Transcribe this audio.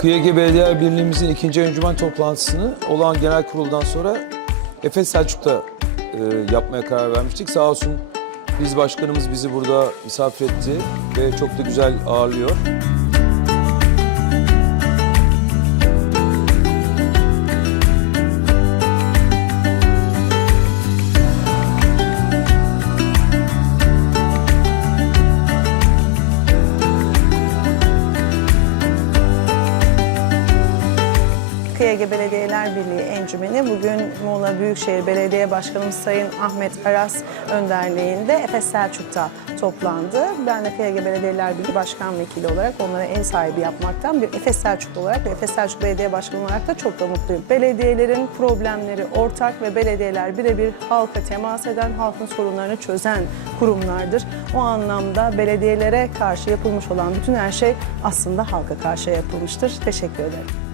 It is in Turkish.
Kıyege Belediye Birliğimizin ikinci encümen toplantısını olan genel kuruldan sonra Efes Selçuk'ta e, yapmaya karar vermiştik. Sağ olsun biz başkanımız bizi burada misafir etti ve çok da güzel ağırlıyor. Kıyege Belediyeler Birliği Encümeni bugün Muğla Büyükşehir Belediye Başkanımız Sayın Ahmet Aras önderliğinde Efes Selçuk'ta toplandı. Ben de Kıyege Belediyeler Birliği Başkan Vekili olarak onlara ev sahibi yapmaktan bir Efes Selçuklu olarak ve Efes Selçuk Belediye Başkanı olarak da çok da mutluyum. Belediyelerin problemleri ortak ve belediyeler birebir halka temas eden, halkın sorunlarını çözen kurumlardır. O anlamda belediyelere karşı yapılmış olan bütün her şey aslında halka karşı yapılmıştır. Teşekkür ederim.